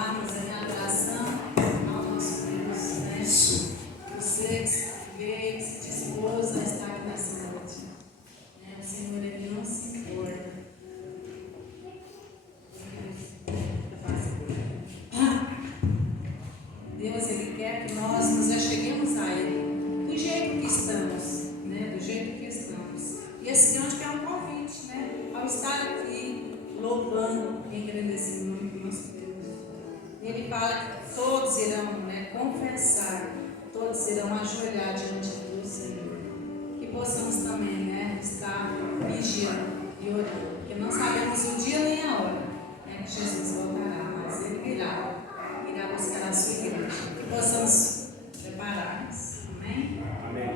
continuarmos em adoração ao nosso Deus, né? Você que se dispôs a estar aqui nessa noite, né? O Senhor, Ele não se importa. Deus, Ele quer que nós nos acheguemos a Ele do jeito que estamos, né? Do jeito que estamos. E esse Deus que é um convite, né? Ao estar aqui louvando e engrandecendo o nome do nosso Deus. Ele fala que todos irão, né, confessar, todos irão ajoelhar diante do Senhor. Que possamos também, né, estar vigiando e orando, porque não sabemos o dia nem a hora, né, que Jesus voltará, mas Ele virá buscar a sua igreja. Que possamos preparar-nos. Amém? Amém.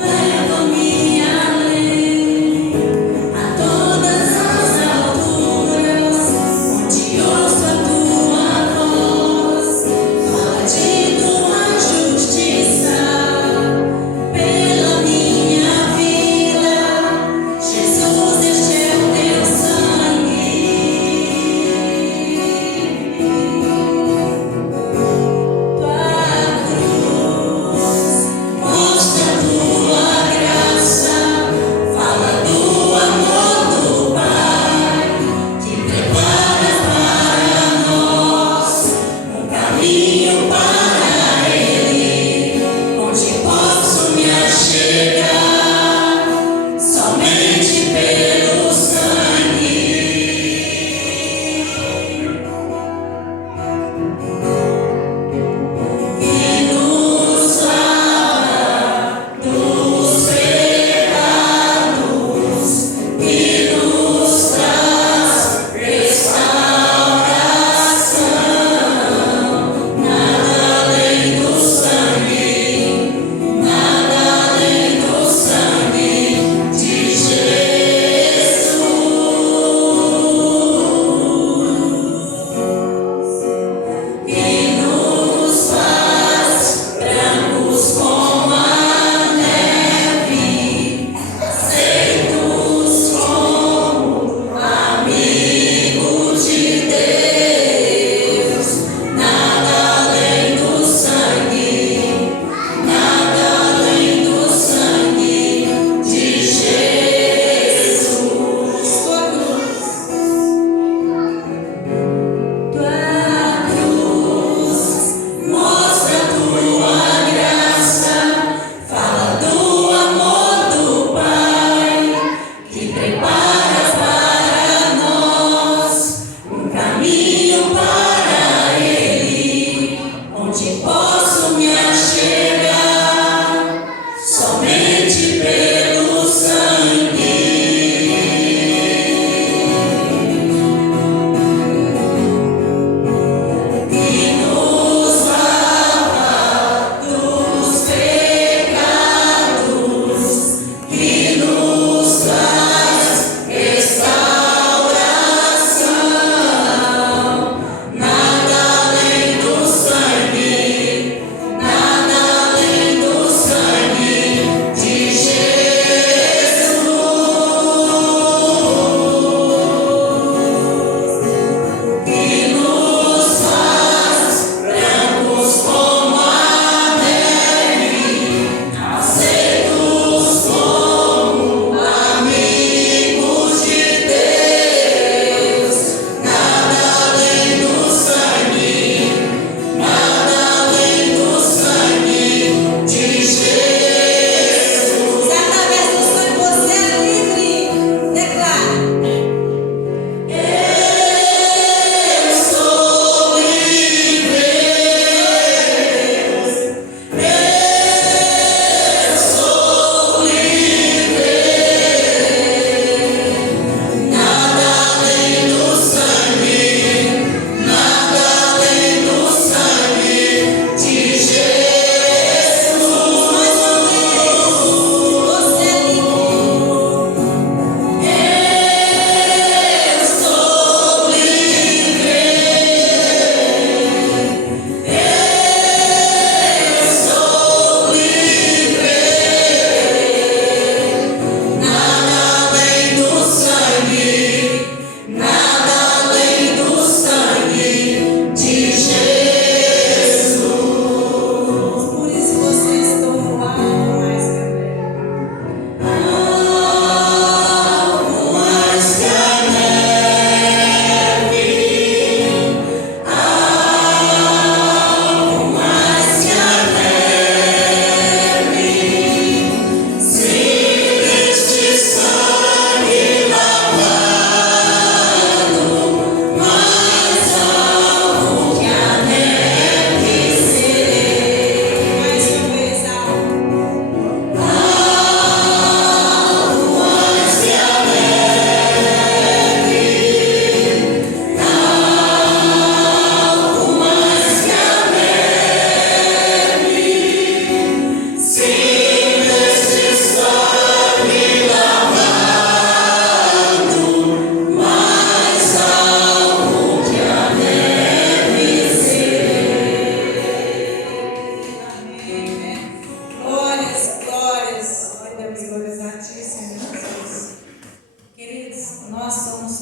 Leva-me além, a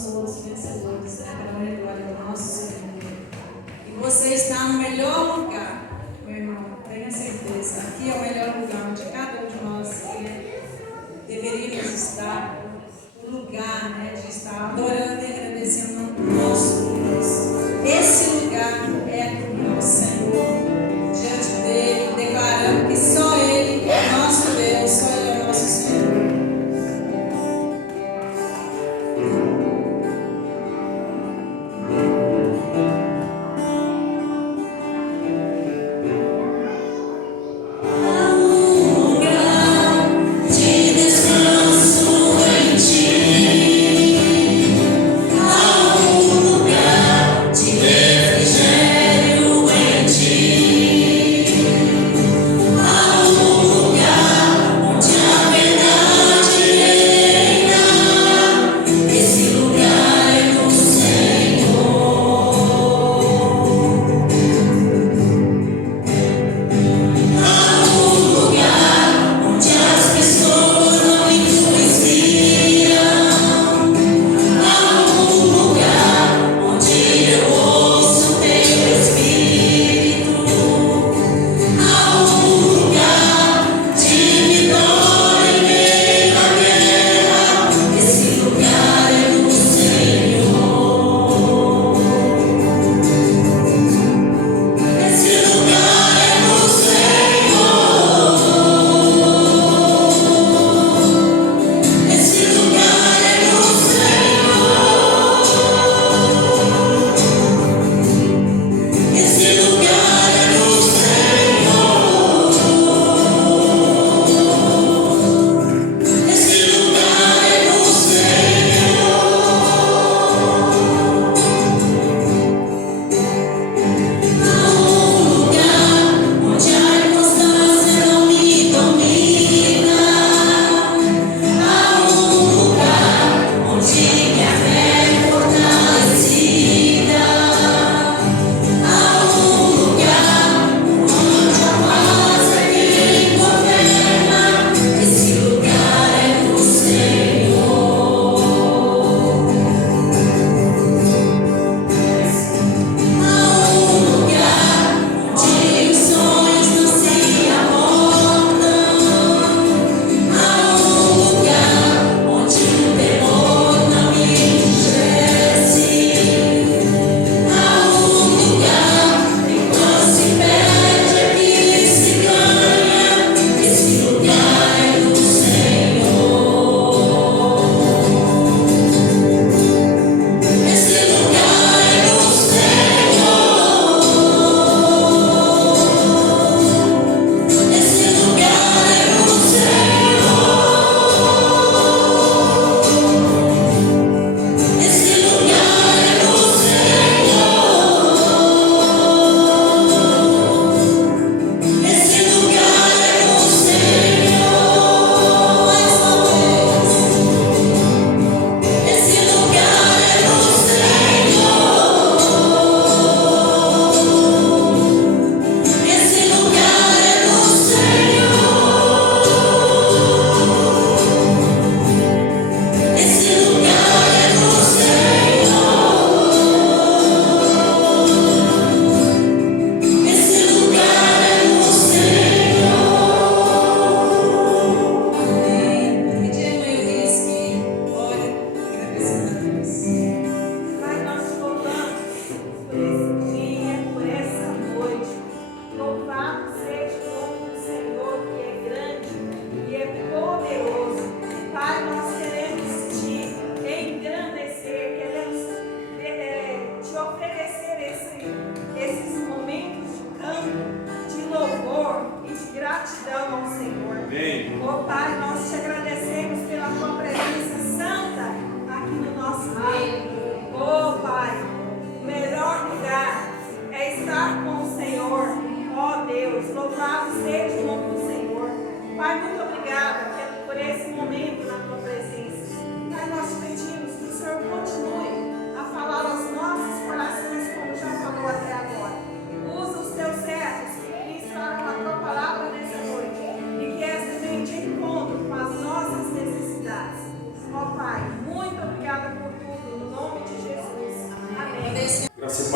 somos todos vencedores, né? Para a glória do nosso Senhor. E você está no melhor lugar, meu irmão, tenha certeza. Aqui é o melhor lugar onde cada um de nós, né, deveríamos estar. O lugar, né, de estar adorando e agradecendo o nome do nosso Deus. Esse lugar é o Senhor, diante dele, declarando que só Ele é nosso Deus, só Ele é nosso Senhor.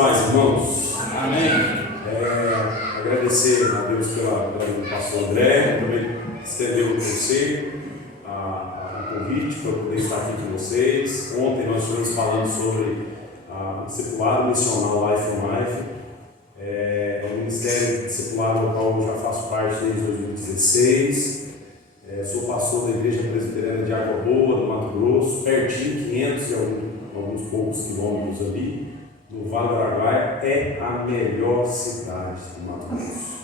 paz, irmãos. Amém. Agradecer a Deus pelo pastor André, também estendeu para você o convite para poder estar aqui com vocês. Ontem nós estivemos falando sobre o discipulado missional Life on Life. É um ministério discipulado do qual eu já faço parte desde 2016. Sou pastor da Igreja Presbiteriana de Água Boa, do Mato Grosso, pertinho, 500 e alguns poucos quilômetros ali, no Vale do Araguaia. É a melhor cidade do Mato Grosso.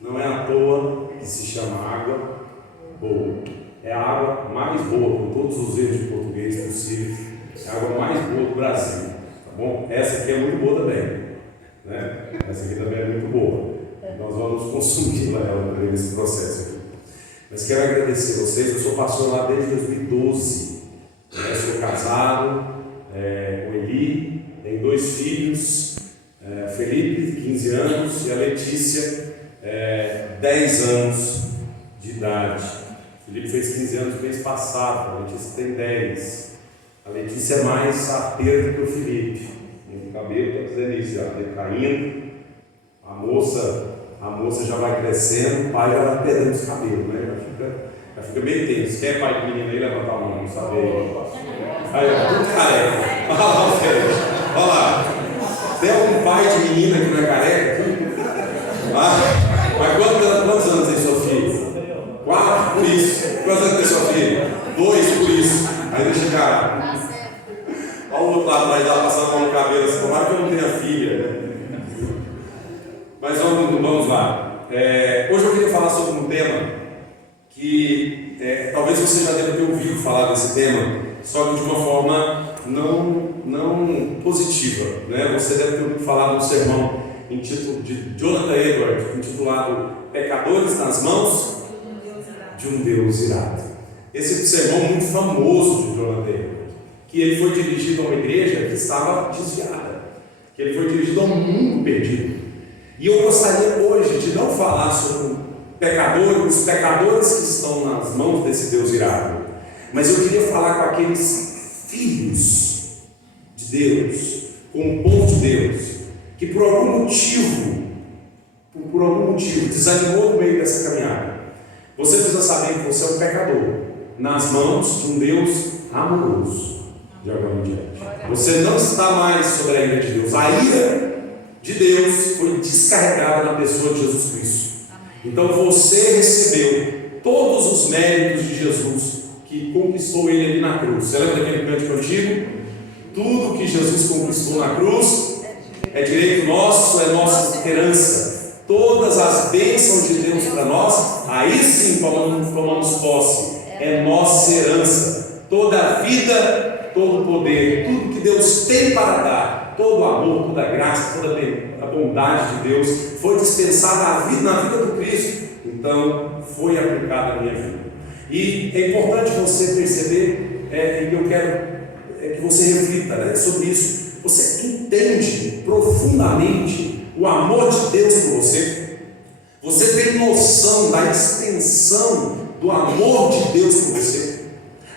Não é à toa que se chama Água Boa. É a água mais boa, com todos os erros de português possíveis. É a água mais boa do Brasil, tá bom? Essa aqui é muito boa também, né? Essa aqui também é muito boa. Nós vamos consumir ela nesse processo aqui. Mas quero agradecer a vocês. Eu sou pastor lá desde 2012. Sou casado com Eli, tenho 2 filhos, Felipe, 15 anos, e a Letícia, 10 anos de idade. Felipe fez 15 anos no mês passado, a Letícia tem 10. A Letícia é mais arteira do que o Felipe. O cabelo está dizendo isso, já está caindo. A moça já vai crescendo, o pai já vai perdendo os cabelos, né? Já fica meio tenso. Quem é pai de menina aí, levanta a mão, não saber. Aí, tudo careca. Olha lá. Tem algum pai de menina que não é careca? Mas quantos anos tem seu filho? 4, por isso. Quantos anos tem seu filho? 2, por isso. Aí deixa eu chegar. Olha o outro lado, mas ela passando a mão no cabelo assim. Tomara que eu não tenha filha, né? Mas vamos lá. Hoje eu queria falar sobre um tema que talvez você já deva ter ouvido falar desse tema, só que de uma forma não positiva, né? Você deve ter ouvido falar de um sermão de Jonathan Edwards, intitulado Pecadores nas Mãos de um Deus Irado. Esse sermão muito famoso de Jonathan Edwards, que ele foi dirigido a uma igreja que estava desviada, que ele foi dirigido a um mundo perdido. E eu gostaria hoje de não falar sobre os pecadores que estão nas mãos desse Deus irado, mas eu queria falar com aqueles filhos de Deus, com o povo de Deus, que por algum motivo desanimou no meio dessa caminhada. Você precisa saber que você é um pecador nas mãos de um Deus amoroso, de agora em diante. Você não está mais sobre a ira de Deus. A ira de Deus foi descarregada na pessoa de Jesus Cristo. Então você recebeu todos os méritos de Jesus, que conquistou ele ali na cruz. Você lembra daquele cântico antigo? Tudo que Jesus conquistou na cruz é direito nosso, é nossa herança. Todas as bênçãos de Deus para nós, aí sim tomamos posse, é nossa herança. Toda a vida, todo o poder, tudo que Deus tem para dar, todo o amor, toda a graça, toda a bondade de Deus foi dispensada na vida do Cristo, então foi aplicada na minha vida. E é importante você perceber, e eu quero que você reflita, né, sobre isso. Você entende profundamente o amor de Deus por você? Você tem noção da extensão do amor de Deus por você?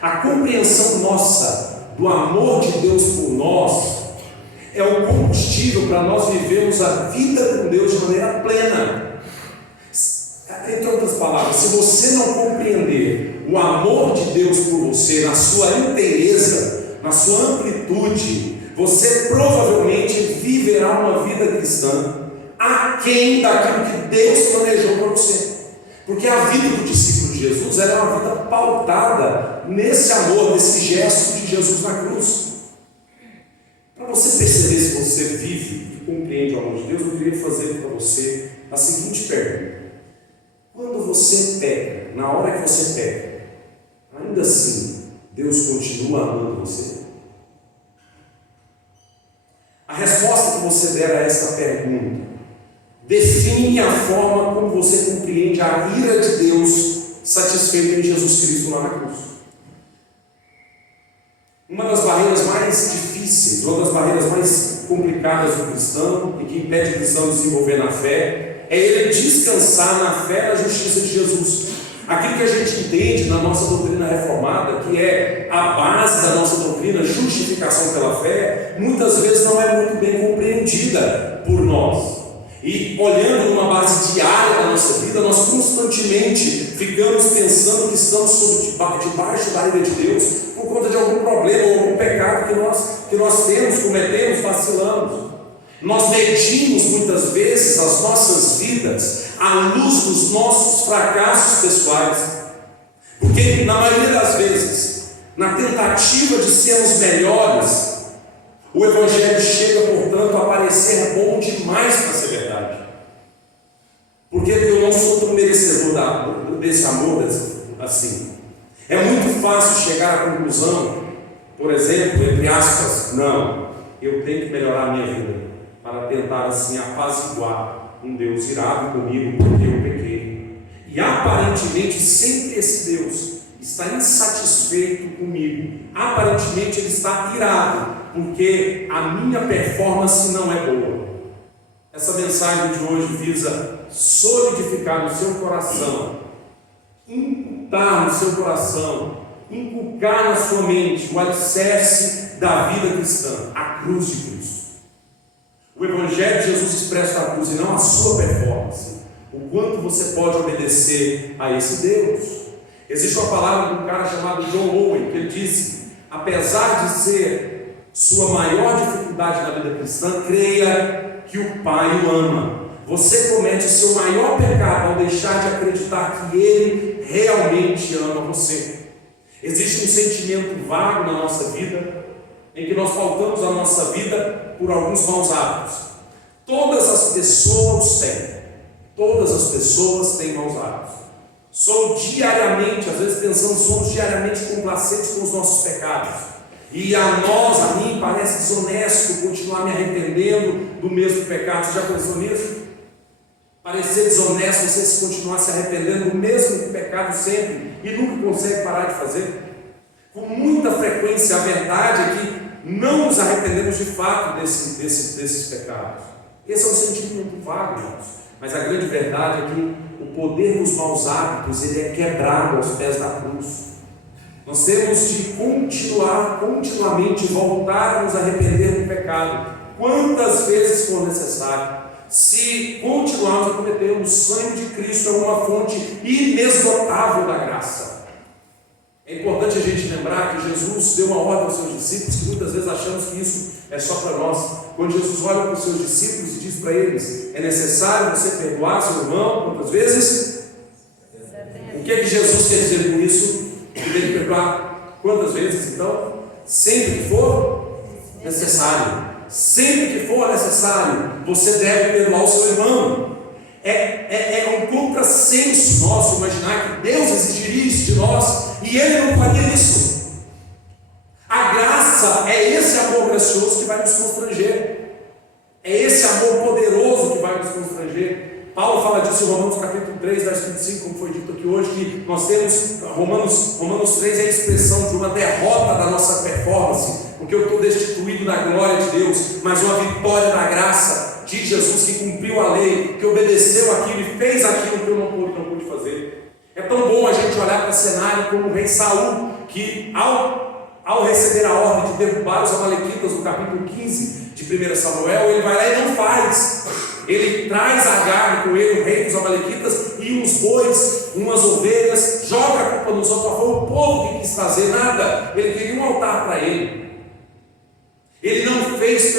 A compreensão nossa do amor de Deus por nós é o combustível para nós vivermos a vida com Deus de maneira plena. Entre outras palavras, se você não compreender o amor de Deus por você na sua inteireza, na sua amplitude, você provavelmente viverá uma vida cristã aquém daquilo que Deus planejou para você. Porque a vida do discípulo de Jesus é uma vida pautada nesse amor, nesse gesto de Jesus na cruz. Para você perceber se você vive e compreende o amor de Deus, eu queria fazer para você a seguinte pergunta: quando você peca, na hora que você peca, ainda assim Deus continua amando você? A resposta que você der a essa pergunta define a forma como você compreende a ira de Deus satisfeita em Jesus Cristo lá na cruz. Uma das barreiras mais difíceis, uma das barreiras mais complicadas do cristão e que impede o cristão de se desenvolver na fé é ele descansar na fé e na justiça de Jesus. Aquilo que a gente entende na nossa doutrina reformada, que é a base da nossa doutrina, justificação pela fé, muitas vezes não é muito bem compreendida por nós. E olhando numa base diária da nossa vida, nós constantemente ficamos pensando que estamos debaixo da ira de Deus por conta de algum problema ou algum pecado que nós temos, cometemos, vacilamos. Nós medimos muitas vezes as nossas vidas à luz dos nossos fracassos pessoais, porque na maioria das vezes, na tentativa de sermos melhores, o Evangelho chega, portanto, a parecer bom demais para ser verdade, porque eu não sou tão merecedor desse amor assim. É muito fácil chegar à conclusão, por exemplo, entre aspas, não, eu tenho que melhorar a minha vida para tentar assim apaziguar um Deus irado comigo porque eu pequei. E aparentemente sempre esse Deus está insatisfeito comigo. Aparentemente ele está irado porque a minha performance não é boa. Essa mensagem de hoje visa solidificar no seu coração, imputar no seu coração, inculcar na sua mente o alicerce da vida cristã, a cruz de Cristo. O Evangelho de Jesus expressa a cruz e não a sua performance. O quanto você pode obedecer a esse Deus. Existe uma palavra de um cara chamado John Owen, que ele disse: apesar de ser sua maior dificuldade na vida cristã, creia que o Pai o ama. Você comete o seu maior pecado ao deixar de acreditar que Ele realmente ama você. Existe um sentimento vago na nossa vida, em que nós pautamos a nossa vida por alguns maus hábitos. Todas as pessoas têm maus hábitos. Diariamente, às vezes somos diariamente complacentes com os nossos pecados. E a mim parece desonesto continuar me arrependendo do mesmo pecado. Você já pensou nisso? Parecer desonesto você se continuar se arrependendo do mesmo pecado sempre e nunca consegue parar de fazer. Com muita frequência, a verdade é que não nos arrependemos de fato desses pecados. Esse é um sentimento vago, irmãos. Mas a grande verdade é que o poder dos maus hábitos ele é quebrado aos pés da cruz. Nós temos de continuamente voltar a nos arrepender do pecado, quantas vezes for necessário. Se continuarmos a cometer, o sangue de Cristo é uma fonte inesgotável da graça. É importante a gente lembrar que Jesus deu uma ordem aos seus discípulos, que muitas vezes achamos que isso é só para nós. Quando Jesus olha para os seus discípulos e diz para eles: é necessário você perdoar seu irmão, quantas vezes? O que é que Jesus quer dizer com isso? Que tem que perdoar quantas vezes? Então, sempre que for necessário. Sempre que for necessário, você deve perdoar o seu irmão. É um contrassenso nosso imaginar que Deus exigiria isso de nós e Ele não faria isso. A graça é esse amor gracioso que vai nos constranger, é esse amor poderoso que vai nos constranger. Paulo fala disso em Romanos capítulo 3, verso 25, como foi dito aqui hoje, que nós temos, Romanos 3 é a expressão de uma derrota da nossa performance, porque eu estou destituído da glória de Deus, mas uma vitória da graça de Jesus, que cumpriu a lei, que obedeceu aquilo e fez aquilo que eu não pude fazer. É tão bom a gente olhar para o cenário como o rei Saul, que ao receber a ordem de derrubar os amalequitas no capítulo 15 de 1 Samuel, ele vai lá e não faz. Ele traz Agar com ele, o rei dos amalequitas, e uns bois, umas ovelhas, joga a culpa nos outros. Foi o povo que quis trazer nada. Ele queria um altar para ele. Ele não fez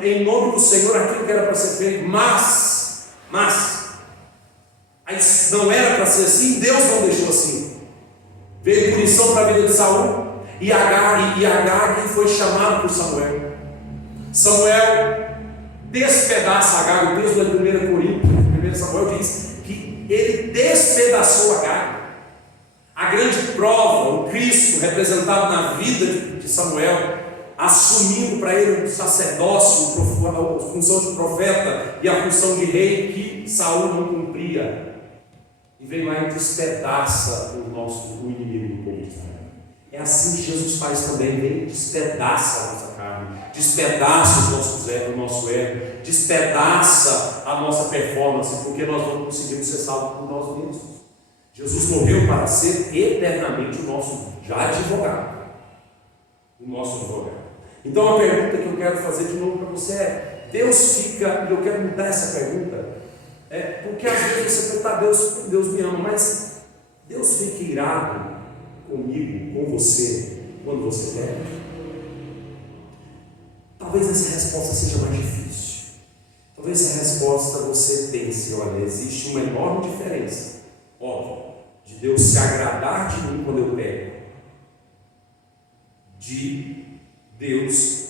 em nome do Senhor aquilo que era para ser feito, mas não era para ser assim. Deus não deixou assim. Veio punição para a vida de Saul e Agar foi chamado por Samuel. Samuel despedaça Agar. O texto da 1 Coríntios, 1 Samuel diz que ele despedaçou Agar. A grande prova, o Cristo representado na vida de Samuel, assumindo para ele o sacerdócio, a função de profeta e a função de rei que Saul não cumpria, e vem lá e despedaça o inimigo do povo de Israel. É assim que Jesus faz também, vem e despedaça a nossa carne, despedaça o nosso ego, despedaça a nossa performance, porque nós não conseguimos ser salvos por nós mesmos. Jesus morreu para ser eternamente o nosso já advogado. O nosso advogado. Então a pergunta que eu quero fazer de novo para você é: Deus fica, e eu quero mudar essa pergunta, porque às vezes você pensa, Deus me ama, mas Deus fica irado comigo, com você, quando você quer? Talvez essa resposta seja mais difícil. Talvez essa resposta você pense: olha, existe uma enorme diferença, óbvio, de Deus se agradar de mim quando eu peco, de Deus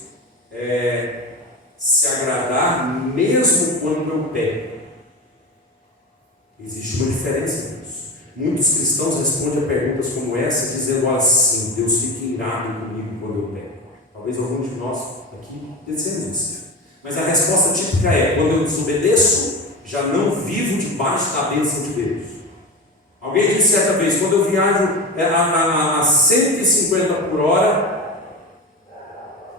se agradar mesmo quando eu peco. Existe uma diferença nisso. Muitos cristãos respondem a perguntas como essa dizendo assim: Deus fica irado comigo quando eu peco. Talvez alguns de nós aqui pensemos isso. Mas a resposta típica é: quando eu desobedeço, já não vivo debaixo da bênção de Deus. Alguém disse certa vez: quando eu viajo a 150 por hora,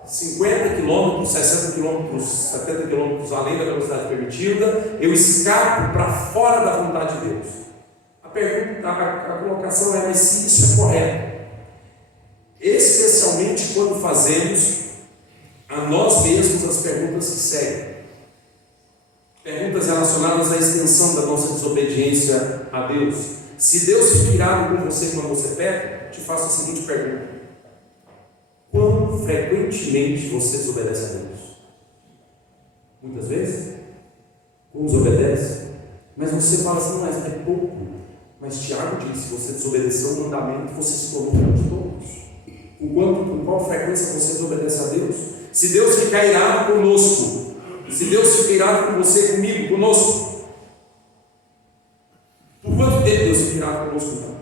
50 km, 60 km, 70 km além da velocidade permitida, eu escapo para fora da vontade de Deus. A colocação é: mas se isso é correto, especialmente quando fazemos a nós mesmos as perguntas que seguem, perguntas relacionadas à extensão da nossa desobediência a Deus. Se Deus fica irado com você quando você peca, te faço a seguinte pergunta: quão frequentemente você desobedece a Deus? Muitas vezes? Uns obedecem, mas você fala assim: não, mas é pouco. Mas Tiago diz: se você desobedeceu o mandamento, você se tornou um de todos. Com qual frequência você desobedece a Deus? Se Deus ficar irado conosco, se Deus fica irado com você, comigo, conosco, por quanto tempo Deus fica irado conosco então?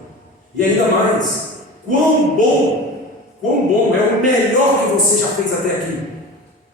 E ainda mais, quão bom é o melhor que você já fez até aqui.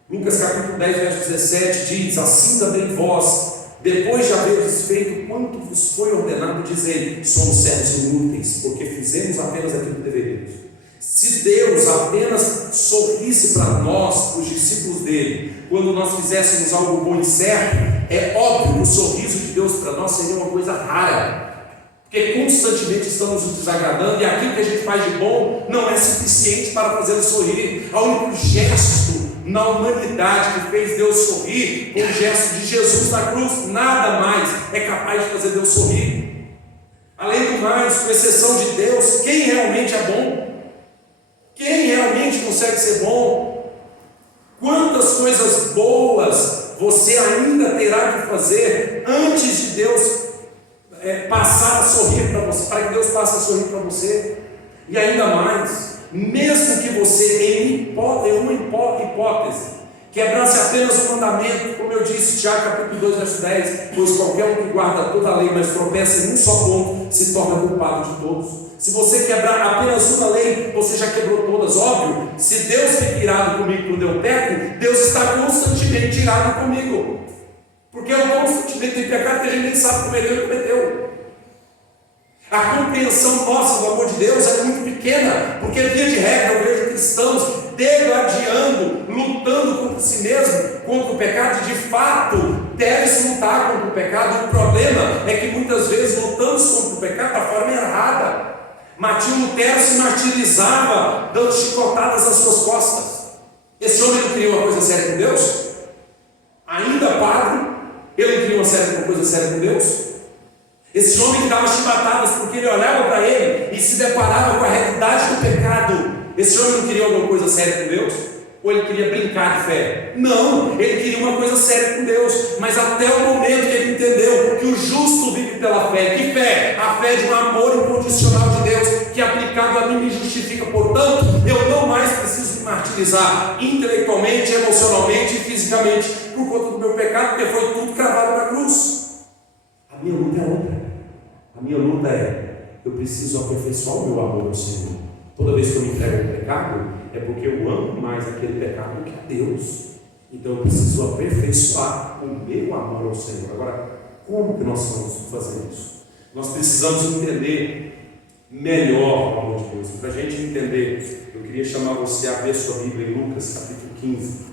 Lucas capítulo 10, verso 17 diz: assim também vós, depois de haveres feito quanto vos foi ordenado, dizei: somos servos inúteis, porque fizemos apenas aquilo que deveríamos. Se Deus apenas sorrisse para nós, para os discípulos dele, quando nós fizéssemos algo bom e certo, é óbvio que o sorriso de Deus para nós seria uma coisa rara, porque constantemente estamos nos desagradando, e aquilo que a gente faz de bom não é suficiente para fazer sorrir. O único gesto na humanidade que fez Deus sorrir foi o gesto de Jesus na cruz. Nada mais é capaz de fazer Deus sorrir. Além do mais, com exceção de Deus, quem realmente é bom? Quem realmente consegue ser bom? Quantas coisas boas você ainda terá que fazer antes de Deus passar a sorrir para você, para que Deus passe a sorrir para você? E ainda mais, mesmo que você, em uma hipótese, quebrasse apenas o mandamento, como eu disse, Tiago capítulo 2, verso 10, pois qualquer um que guarda toda a lei, mas tropeça em um só ponto, se torna culpado de todos. Se você quebrar apenas uma lei, você já quebrou todas. Óbvio, se Deus fica irado comigo quando eu peco, Deus está constantemente irado comigo, porque eu constantemente tenho pecado que a gente nem sabe cometeu e cometeu. A compreensão nossa do amor de Deus é muito pequena, porque via de regra eu vejo cristãos degladiando, lutando contra si mesmo, contra o pecado. De fato, deve-se lutar contra o pecado. O problema é que muitas vezes lutamos contra o pecado da forma errada. Martinho Lutero se martirizava dando chicotadas às suas costas. Esse homem não queria uma coisa séria com Deus? Ainda padre, ele não queria uma coisa séria com Deus? Esse homem que dava chibatadas porque ele olhava para ele e se deparava com a realidade do pecado, esse homem não queria alguma coisa séria com Deus? Ou ele queria brincar de fé? Não, ele queria uma coisa séria com Deus. Mas até o momento que ele entendeu que o justo vive pela fé. Que fé? A fé de um amor incondicional de Deus, que aplicado a mim me justifica. Portanto, eu não mais preciso me martirizar intelectualmente, emocionalmente e fisicamente por conta do meu pecado, porque foi tudo cravado na cruz. A minha luta é outra. A minha luta é: eu preciso aperfeiçoar o meu amor ao Senhor. Toda vez que eu me entrego ao pecado, é porque eu amo mais aquele pecado do que a Deus. Então eu preciso aperfeiçoar o meu amor ao Senhor. Agora, como que nós vamos fazer isso? Nós precisamos entender melhor o amor de Deus. Para a gente entender, eu queria chamar você a ver sua Bíblia em Lucas capítulo 15.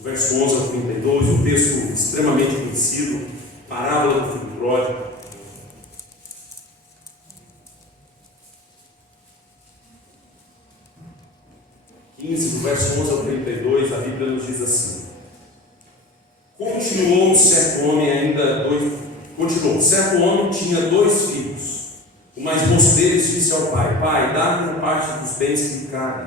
Verso 11 a 32, um texto extremamente conhecido. parábola do filho pródigo. Do verso 11 ao 32, a Bíblia nos diz assim: certo homem tinha 2 filhos. O mais moço deles disse ao pai: Pai, dá-me uma parte dos bens que me cabem.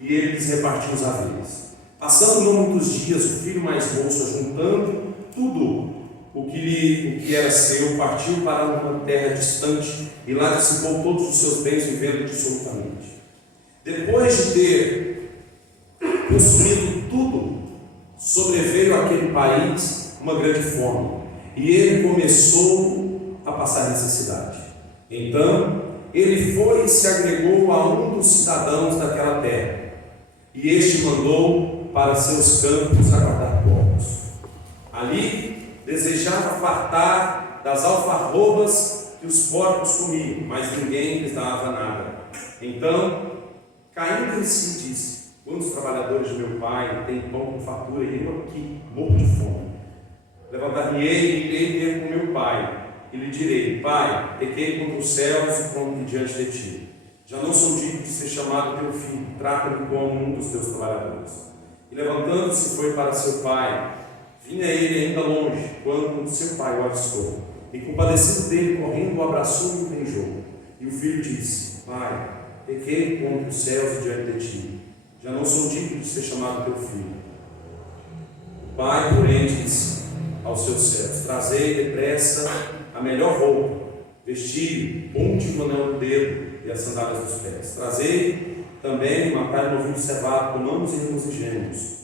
E ele lhes repartiu os haveres. Passando não muitos dias, o filho mais moço, juntando tudo o que era seu, partiu para uma terra distante e lá dissipou todos os seus bens, vivendo dissolutamente. Depois de ter consumido tudo, sobreveio àquele país uma grande fome, e ele começou a passar necessidade. Então ele foi e se agregou a um dos cidadãos daquela terra, e este mandou para seus campos aguardar porcos. Ali desejava fartar das alfarrobas que os porcos comiam, mas ninguém lhes dava nada. Então, caindo em si, disse: Quantos trabalhadores de meu pai têm pão com fartura e eu aqui, morto de fome? Levantar-me-ei e irei ter com meu pai, e lhe direi: Pai, pequei contra os céus e contra diante de ti. Já não sou digno de ser chamado teu filho, trata-me como um dos teus trabalhadores. E levantando-se foi para seu pai. Vinha ele ainda longe, quando seu pai o avistou. E compadecido dele, correndo, o abraçou e o beijou. E o filho disse: Pai, pequei contra os céus e diante de ti. Já não sou digno de ser chamado teu filho. O pai, porém, disse aos seus servos: Trazei depressa a melhor roupa, vestir, ponte o anel no dedo e as sandálias dos pés. Trazei também uma carne de novilho cevado, comamos e regozijemos.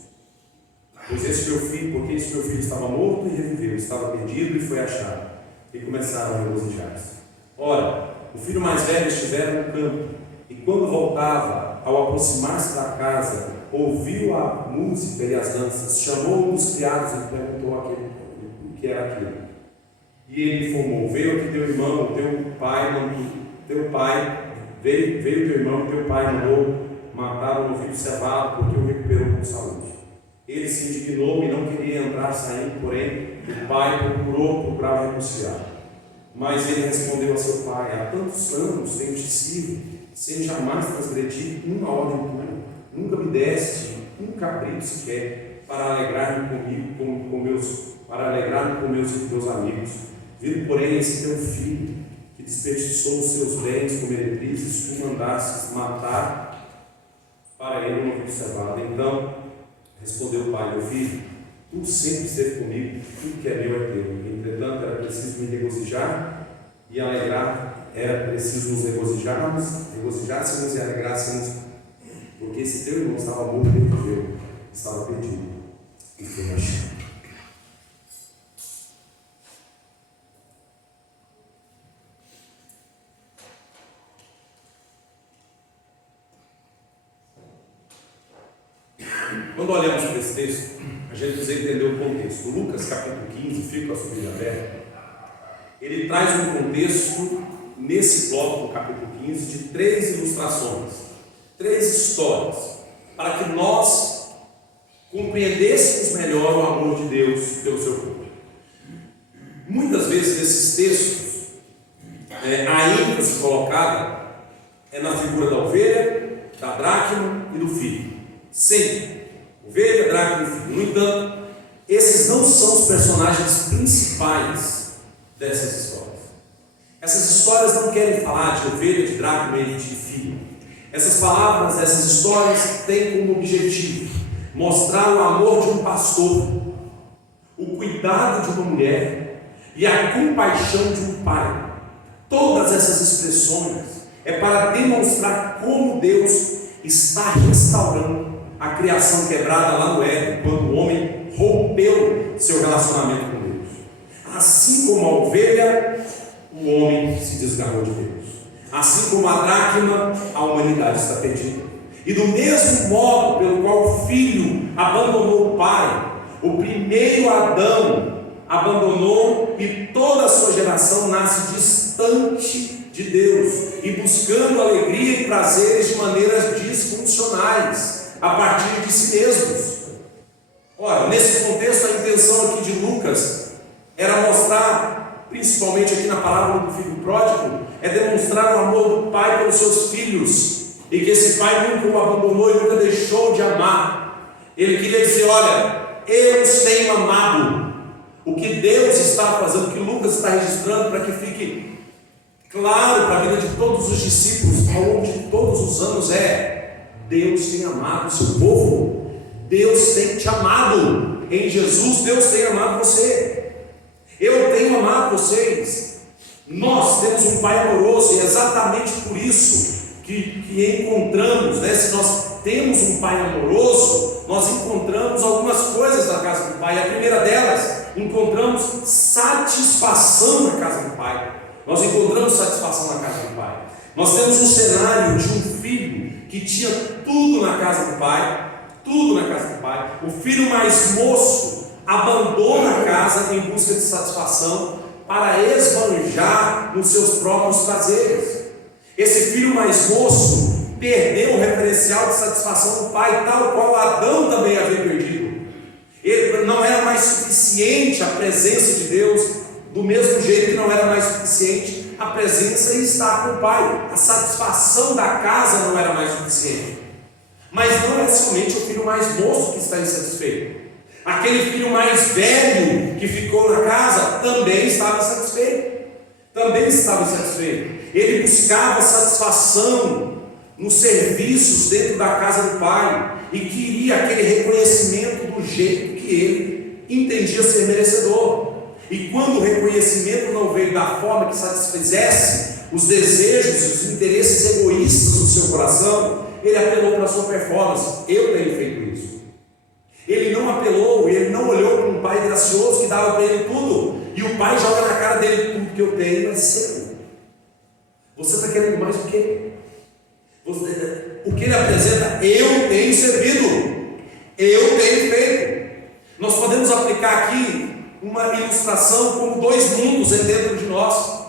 Porque esse meu filho estava morto e reviveu, estava perdido e foi achado. E começaram a regozijar-se. Ora, o filho mais velho estivera no campo, e quando voltava, ao aproximar-se da casa, ouviu a música e as danças, chamou um dos criados e perguntou o que era aquilo. E ele informou: veio aqui teu irmão, teu pai mandou matar o novilho cevado, porque o recuperou com saúde. Ele se indignou e não queria entrar saindo, porém o pai procurava renunciar. Mas ele respondeu a seu pai: há tantos anos tenho te sido, sem jamais transgredir uma ordem tua. Nunca me deste um cabrito sequer para alegrar-me com meus amigos. Vindo, porém, esse teu filho, que desperdiçou os seus bens com meretrizes, tu mandastes matar para ele um novilho cevado. Então respondeu o pai: meu filho, tu sempre esteve comigo, tudo que é meu é teu. Entretanto, era preciso me regozijar e alegrar, era preciso nos regozijássemos e alegrássemos, porque esse teu irmão estava morto e reviveu, estava perdido e foi achado. Quando olhamos para esse texto, a gente precisa entender o contexto. Lucas capítulo 15, fica com a sua Bíblia aberta, ele traz um contexto, nesse bloco do capítulo 15, de 3 ilustrações, 3 histórias, para que nós compreendêssemos melhor o amor de Deus pelo seu povo. Muitas vezes nesses textos, a ênfase colocada é na figura da ovelha, da dracma e do filho. Sempre. Ovelha, dracma e filho. No entanto, esses não são os personagens principais dessas histórias. Essas histórias não querem falar de ovelha, de dracma e de filho. Essas palavras, essas histórias têm como objetivo mostrar o amor de um pastor, o cuidado de uma mulher e a compaixão de um pai. Todas essas expressões é para demonstrar como Deus está restaurando a criação quebrada lá no Éden, quando o homem rompeu seu relacionamento com Deus. Assim como a ovelha, o homem se desgarrou de Deus. Assim como a dracma, a humanidade está perdida. E do mesmo modo pelo qual o filho abandonou o pai, o primeiro Adão abandonou, e toda a sua geração nasce distante de Deus e buscando alegria e prazeres de maneiras disfuncionais, a partir de si mesmos. Ora, nesse contexto, a intenção aqui de Lucas era mostrar, principalmente aqui na parábola do filho pródigo, é demonstrar o amor do pai pelos seus filhos, e que esse pai nunca o abandonou e nunca deixou de amar. Ele queria dizer: olha, eu os tenho amado. O que Deus está fazendo, o que Lucas está registrando, para que fique claro para a vida de todos os discípulos ao longo de todos os anos, é: Deus tem amado o seu povo, Deus tem te amado. Em Jesus, Deus tem amado você, eu tenho amado vocês. Nós temos um Pai amoroso, e é exatamente por isso que encontramos, né? Se nós temos um Pai amoroso, nós encontramos algumas coisas na casa do Pai. A primeira delas, encontramos satisfação na casa do Pai. Nós encontramos satisfação na casa do Pai. Nós temos um cenário de um filho que tinha tudo na casa do Pai, tudo na casa do Pai. O filho mais moço abandona a casa em busca de satisfação para esbanjar nos seus próprios prazeres. Esse filho mais moço perdeu o referencial de satisfação do pai, tal qual Adão também havia perdido. Ele não era mais suficiente a presença de Deus, do mesmo jeito que não era mais suficiente a presença e estar com o pai. A satisfação da casa não era mais suficiente. Mas não é somente o filho mais moço que está insatisfeito. Aquele filho mais velho que ficou na casa também estava insatisfeito. Também estava insatisfeito. Ele buscava satisfação nos serviços dentro da casa do pai e queria aquele reconhecimento do jeito que ele entendia ser merecedor. E quando o reconhecimento não veio da forma que satisfizesse os desejos e os interesses egoístas do seu coração, ele apelou para a sua performance. Eu tenho feito isso. Ele não apelou, ele não olhou para um pai gracioso que dava para ele tudo, e o pai joga na cara dele: tudo que eu tenho é seu. Você está querendo mais do quê? O que ele apresenta: eu tenho servido, eu tenho feito. Nós podemos aplicar aqui uma ilustração como dois mundos dentro de nós.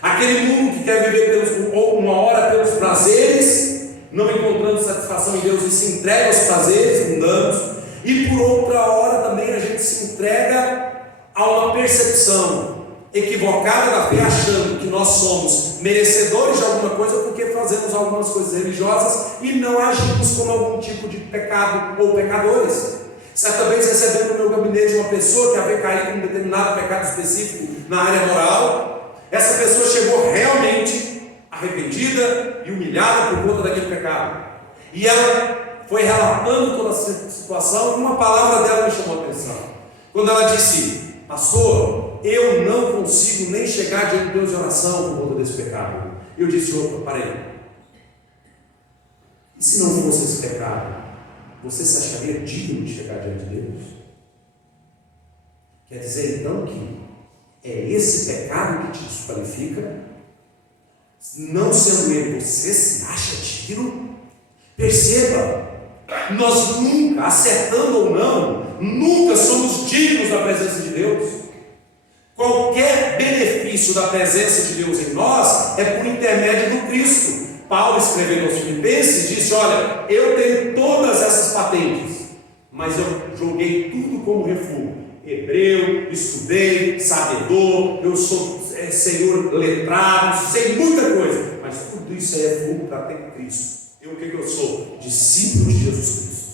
Aquele mundo que quer viver uma hora pelos prazeres, não encontrando satisfação em Deus, e se entrega aos prazeres mundanos, e por outra hora também a gente se entrega a uma percepção equivocada da fé, achando que nós somos merecedores de alguma coisa porque fazemos algumas coisas religiosas e não agimos como algum tipo de pecado ou pecadores. Certa vez, recebendo no meu gabinete uma pessoa que havia caído em um determinado pecado específico na área moral, essa pessoa chegou realmente arrependida e humilhada por conta daquele pecado, e ela foi relatando toda a situação, e uma palavra dela me chamou a atenção, quando ela disse: pastor, eu não consigo nem chegar diante de Deus em oração por conta desse pecado. Eu disse: opa, parei. E se não fosse esse pecado, você se acharia digno de chegar diante de Deus? Quer dizer então que é esse pecado que te desqualifica? Não sendo ele, você se acha digno? Perceba, nós nunca, acertando ou não, nunca somos dignos da presença de Deus. Qualquer benefício da presença de Deus em nós é por intermédio do Cristo. Paulo, escrevendo aos Filipenses, disse: olha, eu tenho todas essas patentes, mas eu joguei tudo como refúgio. Hebreu, estudei, sabedor, eu sou senhor letrado, sei muita coisa, mas tudo isso é refúgio para ter Cristo. O que eu sou? Discípulo de Jesus Cristo.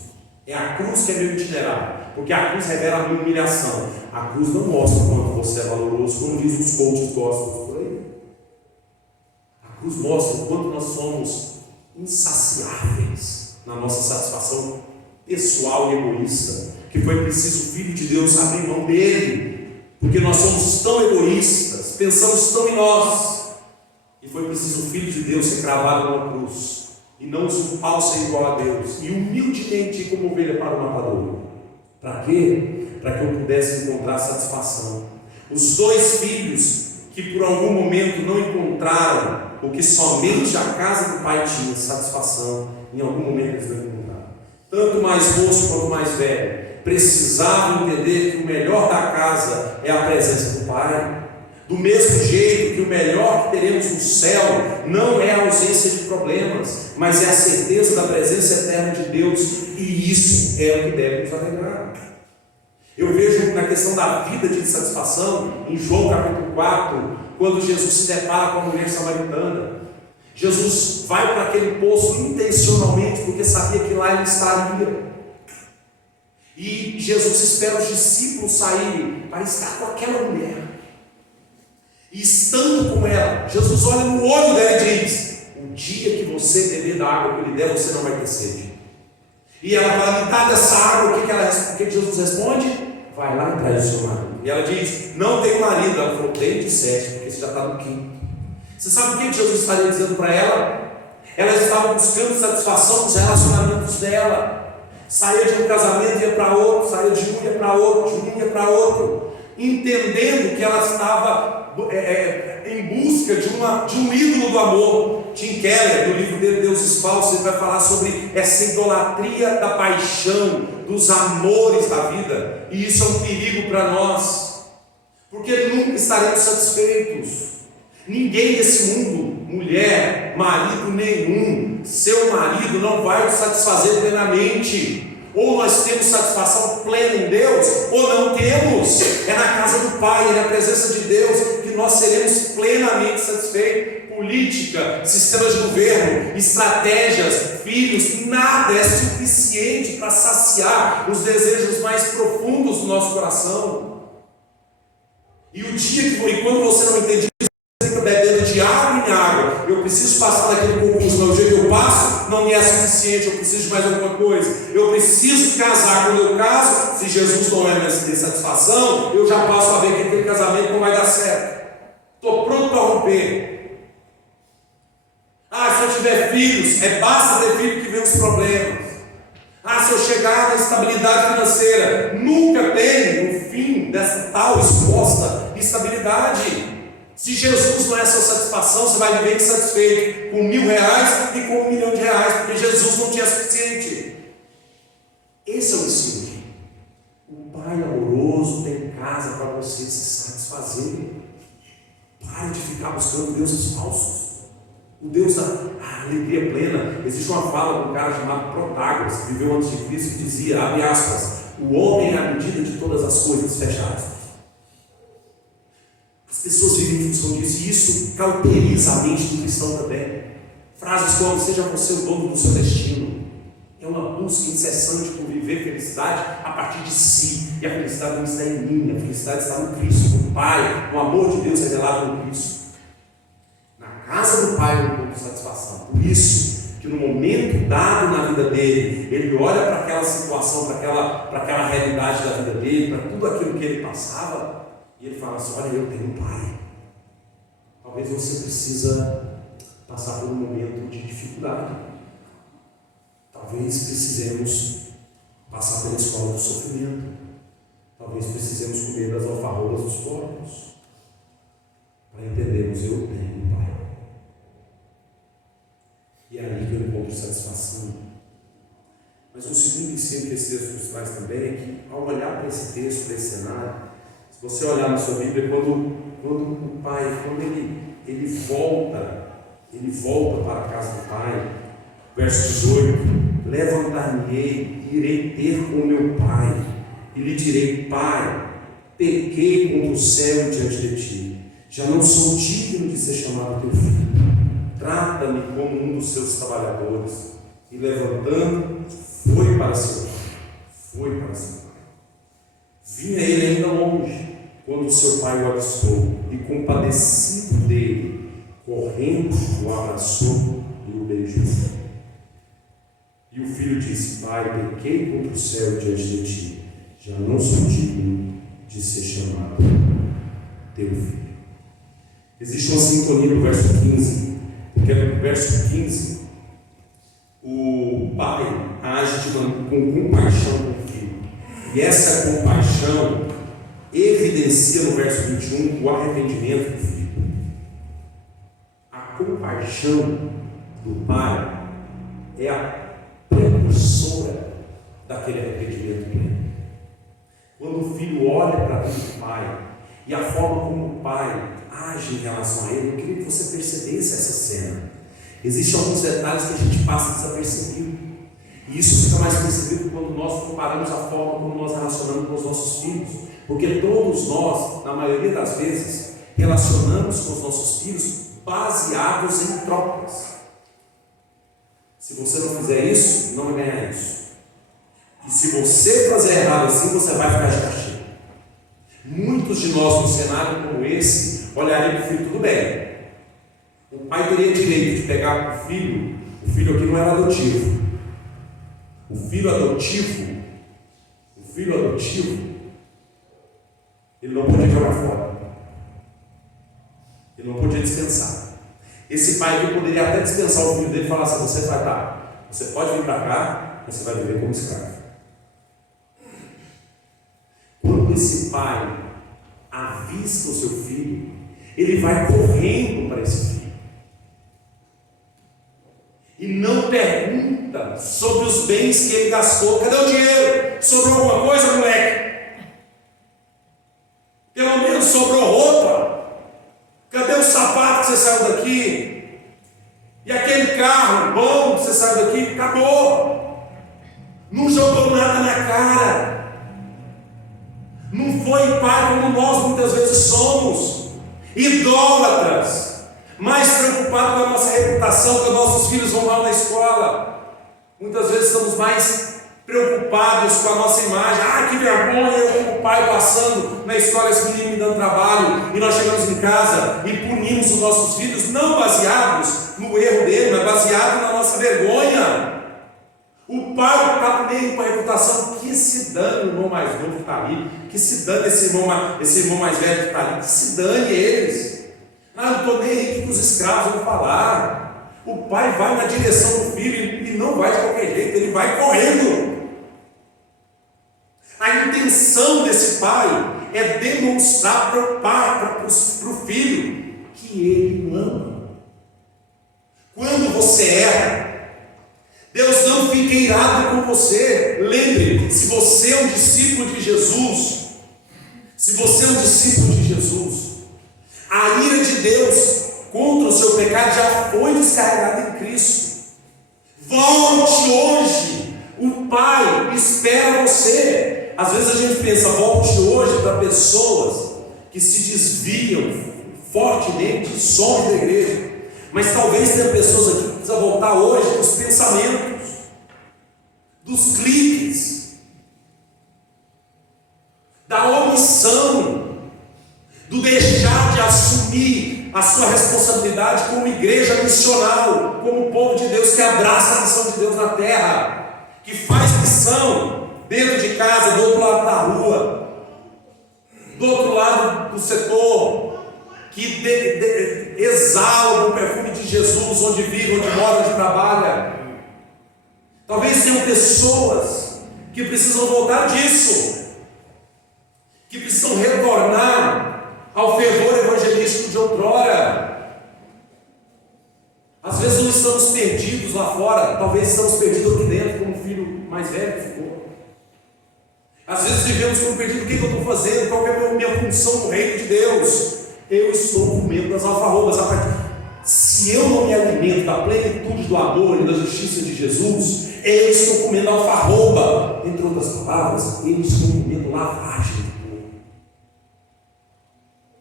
É a cruz que é meu itinerário, porque a cruz revela a minha humilhação. A cruz não mostra o quanto você é valoroso, como diz os coaches gospels por aí. A cruz mostra o quanto nós somos insaciáveis na nossa satisfação pessoal e egoísta, que foi preciso o Filho de Deus abrir mão dele, porque nós somos tão egoístas, pensamos tão em nós, e foi preciso o Filho de Deus ser cravado numa cruz, e não usurpar o ser igual a Deus, e humildemente ir como ovelha para o matador. Para quê? Para que eu pudesse encontrar satisfação. Os dois filhos que por algum momento não encontraram o que somente a casa do pai tinha, satisfação, em algum momento eles não encontraram. Tanto mais moço quanto mais velho precisavam entender que o melhor da casa é a presença do pai. Do mesmo jeito que o melhor que teremos no céu não é a ausência de problemas, mas é a certeza da presença eterna de Deus, e isso é o que deve nos alegrar. Eu vejo na questão da vida de insatisfação, em João capítulo 4, quando Jesus se depara com a mulher samaritana. Jesus vai para aquele poço intencionalmente, porque sabia que lá ele estaria. E Jesus espera os discípulos saírem para estar com aquela mulher. E estando com ela, Jesus olha no olho dela e diz: o dia que você beber da água que eu lhe der, você não vai ter sede. E ela fala: me dá dessa água. O que Jesus responde? Vai lá e traz o seu marido. E ela diz: não tenho marido. Ela falou: bem disseste, porque você já está no quinto. Você sabe o que Jesus estaria dizendo para ela? Ela estava buscando satisfação nos relacionamentos dela. Saía de um casamento e ia para outro, saía de um e ia para outro, de um ia para outro, entendendo que ela estava em busca de um ídolo do amor. Tim Keller, no livro dele Deuses Falsos, ele vai falar sobre essa idolatria da paixão, dos amores da vida. E isso é um perigo para nós, porque nunca estaremos satisfeitos. Ninguém nesse mundo, mulher, marido nenhum, seu marido não vai te satisfazer plenamente. Ou nós temos satisfação plena em Deus, ou não temos. É na casa do Pai, é na presença de Deus que nós seremos plenamente satisfeitos. Política, sistema de governo, estratégias, filhos, nada é suficiente para saciar os desejos mais profundos do nosso coração. E quando você não entende isso, você fica bebendo de água em água. Eu preciso passar daquele concurso, mas o dia que eu passo não me é suficiente, eu preciso de mais alguma coisa. Eu preciso casar. Quando eu caso, se Jesus não é minha satisfação, eu já passo a ver que aquele casamento não vai dar certo. Estou pronto para romper. Se eu tiver filhos, basta ter filho que vem os problemas. Se eu chegar na estabilidade financeira, nunca tem o fim dessa tal exposta estabilidade. Se Jesus não é a sua satisfação, você vai viver insatisfeito com R$1.000 e com R$1 milhão, porque Jesus não tinha suficiente. Esse é o ensino. O Pai amoroso tem casa para você se satisfazer. Pare de ficar buscando deuses falsos. O Deus da alegria plena. Existe uma fala de um cara chamado Protágoras, que viveu antes de Cristo, que dizia, abre aspas, o homem é a medida de todas as coisas, fecha aspas. As pessoas vivem em função disso, e isso cauteriza a mente do cristão também. Frases como, seja você o dono do seu destino. É uma busca incessante por viver felicidade a partir de si. E a felicidade não está em mim, a felicidade está no Cristo, no Pai, no amor de Deus revelado no Cristo. A casa do Pai é um ponto de satisfação. Por isso que no momento dado na vida dele, ele olha para aquela situação, para aquela realidade da vida dele, para tudo aquilo que ele passava, e ele fala assim: olha, eu tenho um Pai. Talvez você precisa passar por um momento de dificuldade. Talvez precisemos passar pela escola do sofrimento. Talvez precisemos comer das alfarrobas dos porcos, para entendermos: eu tenho um Pai. E é ali que eu encontro satisfação. Mas o segundo ensino que esse texto nos traz também é que, ao olhar para esse texto, para esse cenário, se você olhar na sua Bíblia, quando o Pai, quando ele volta para a casa do Pai, verso 18: levantar-me-ei e irei ter com meu Pai, e lhe direi: Pai, pequei contra o céu diante de ti, já não sou digno de ser chamado teu filho. Trata-me como um dos seus trabalhadores. E levantando, foi para seu pai. Vinha ele ainda longe, quando seu pai o avistou, e compadecido dele, correndo, o abraçou e o beijou. E o filho disse: Pai, pequei contra o céu diante de ti, já não sou digno de ser chamado teu filho. Existe uma sintonia no verso 15, porque no verso 15 o pai age com compaixão com o filho, e essa compaixão evidencia no verso 21 o arrependimento do filho. A compaixão do pai é a precursora daquele arrependimento pleno. Quando o filho olha para a vida do pai e a forma como o pai age em relação a ele, eu queria que você percebesse essa cena. Existem alguns detalhes que a gente passa desapercebido, e isso fica mais percebido percebido quando nós comparamos a forma como nós relacionamos com os nossos filhos, porque todos nós, na maioria das vezes, relacionamos com os nossos filhos baseados em trocas. Se você não fizer isso, não vai ganhar isso. E se você fazer errado assim, você vai ficar de castigo. Muitos de nós, num cenário como esse, olhariam para o filho, tudo bem. O pai teria direito de pegar o filho aqui não era adotivo. O filho adotivo, ele não podia jogar fora. Ele não podia dispensar. Esse pai aqui poderia até dispensar o filho dele e falar assim: você vai dar, você pode vir para cá, você vai viver como escravo. Quando esse pai avista o seu filho, ele vai correndo para esse filho e não pergunta sobre os bens que ele gastou. Cadê o dinheiro? Sobrou alguma coisa, moleque? Pelo menos sobrou roupa? Cadê o sapato que você saiu daqui? E aquele carro bom que você saiu daqui? Acabou. Não jogou nada na cara. Não foi pai como nós muitas vezes somos, idólatras, mais preocupados com a nossa reputação, que nossos filhos vão mal na escola. Muitas vezes estamos mais preocupados com a nossa imagem. Ah, que vergonha, eu como pai passando na escola, esse menino me dando trabalho, e nós chegamos em casa e punimos os nossos filhos, não baseados no erro dele, mas baseados na nossa vergonha. O pai está nem com a reputação. Que se dane o irmão mais novo que está ali, que se dane esse irmão mais velho que está ali, que se dane eles. Ah, não estou nem aí que os escravos vão falar. O pai vai na direção do filho e não vai de qualquer jeito, ele vai correndo. A intenção desse pai é demonstrar para o filho que ele o ama. Quando você erra, Deus não fica irado com você. Lembre, se você é um discípulo de Jesus, a ira de Deus contra o seu pecado já foi descarregada em Cristo. Volte hoje. O Pai espera você. Às vezes a gente pensa, volte hoje, para pessoas que se desviam fortemente, some da igreja. Mas talvez tenha pessoas aqui que precisam voltar hoje dos pensamentos, dos cliques, da omissão, do deixar de assumir a sua responsabilidade como igreja missional, como povo de Deus que abraça a missão de Deus na terra, que faz missão dentro de casa, do outro lado da rua, do outro lado do setor, que exala o perfume de Jesus onde vive, onde mora, onde trabalha. Talvez tenham pessoas que precisam voltar disso, que precisam retornar ao fervor evangelístico de outrora. Às vezes não estamos perdidos lá fora, talvez estamos perdidos aqui dentro, como o filho mais velho ficou. Às vezes vivemos como perdido. O que eu estou fazendo? Qual é a minha função no reino de Deus? Eu estou comendo das alfarrobas. Se eu não me alimento da plenitude do amor e da justiça de Jesus, eu estou comendo alfarroba. Entre outras palavras, eu estou comendo lavagem do corpo.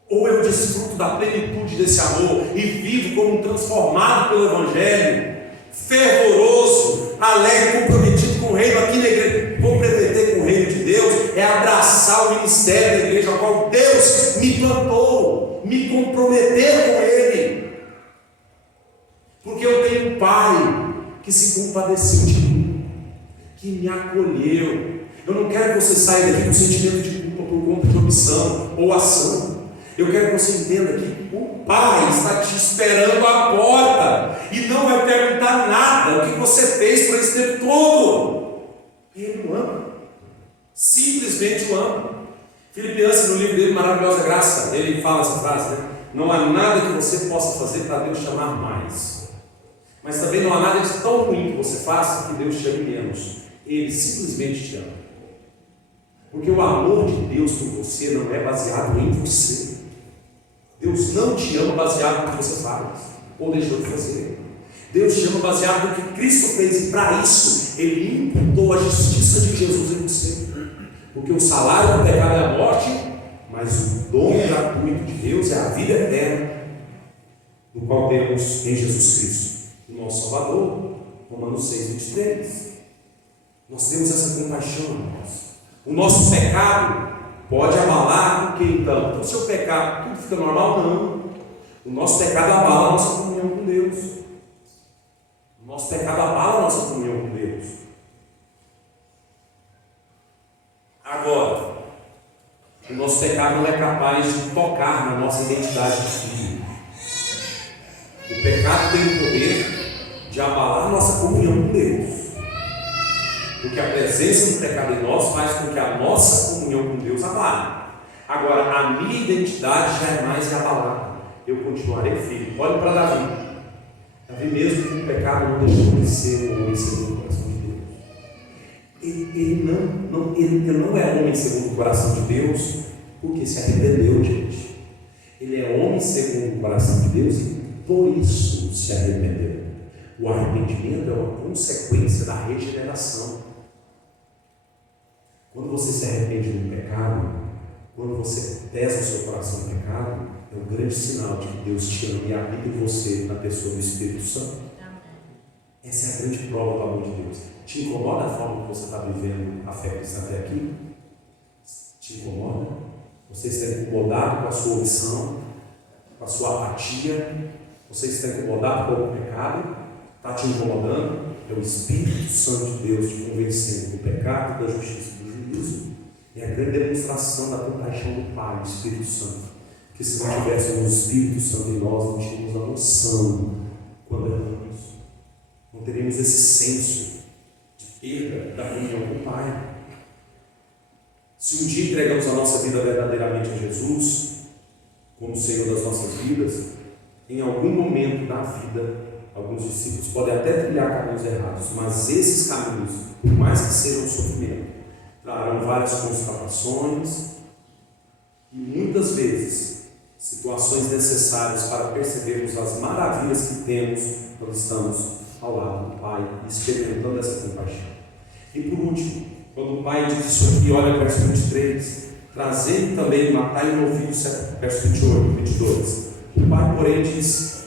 Ou eu desfruto da plenitude desse amor e vivo como transformado pelo Evangelho, fervoroso, alegre, comprometido com o reino. Aqui na igreja, comprometer com o reino de Deus é abraçar o ministério da igreja ao qual Deus me plantou, me comprometer com Ele, porque eu tenho um Pai que se compadeceu de mim, que me acolheu. Eu não quero que você saia daqui com sentimento de culpa por conta de omissão ou ação. Eu quero que você entenda que o Pai está te esperando à porta e não vai perguntar nada o que você fez por esse tempo todo. Ele o ama, simplesmente o ama. Filipenses, no livro dele, Maravilhosa Graça, ele fala essa frase, né? Não há nada que você possa fazer para Deus te amar mais, mas também não há nada de tão ruim que você faça que Deus te ame menos. Ele simplesmente te ama, porque o amor de Deus por você não é baseado em você. Deus não te ama baseado no que você faz ou deixou de fazer. Deus te ama baseado no que Cristo fez, e para isso Ele imputou a justiça de Jesus em você. Porque o salário do pecado é a morte, mas o dom gratuito de Deus é a vida eterna, do qual temos em Jesus Cristo, o nosso Salvador. Romanos 6:23. Nós temos essa compaixão, irmãos. O nosso pecado pode abalar o que então? Então, o seu pecado, tudo fica normal? Não. O nosso pecado abala a nossa comunhão com Deus. O nosso pecado abala a nossa comunhão com Deus. Agora, o nosso pecado não é capaz de tocar na nossa identidade de filho. O pecado tem o poder de abalar a nossa comunhão com Deus. Porque a presença do pecado em nós faz com que a nossa comunhão com Deus abale. Agora, a minha identidade jamais é abalada. Eu continuarei filho. Olhe para Davi. Davi, mesmo com o pecado, não deixou de ser um homem segundo o coração de Deus. Ele não é homem segundo o coração de Deus porque se arrependeu, gente. Ele é homem segundo o coração de Deus e por isso se arrependeu. O arrependimento é uma consequência da regeneração. Quando você se arrepende do pecado, quando você pesa o seu coração no pecado, é um grande sinal de que Deus te ama e habita em você na pessoa do Espírito Santo. Essa é a grande prova do amor de Deus. Te incomoda a forma que você está vivendo a fé cristã até aqui? Te incomoda? Você está incomodado com a sua omissão, com a sua apatia? Você está incomodado com o pecado? Está te incomodando? É o Espírito Santo de Deus te convencendo do pecado, da justiça e do juízo. É a grande demonstração da compaixão do Pai, do Espírito Santo. Que se não tivéssemos o Espírito Santo em nós, não tínhamos a noção quando erramos. Não teríamos esse senso de perda da comunhão com o Pai. Se um dia entregamos a nossa vida verdadeiramente a Jesus, como Senhor das nossas vidas, em algum momento da vida, alguns discípulos podem até trilhar caminhos errados, mas esses caminhos, por mais que sejam um sofrimento, trarão várias constatações e muitas vezes situações necessárias para percebermos as maravilhas que temos quando estamos ao lado do Pai, experimentando essa compaixão. E por último, quando o Pai diz isso aqui, olha o verso 23, trazendo também, matai no ouvido, verso 28, 22. O Pai, porém, diz: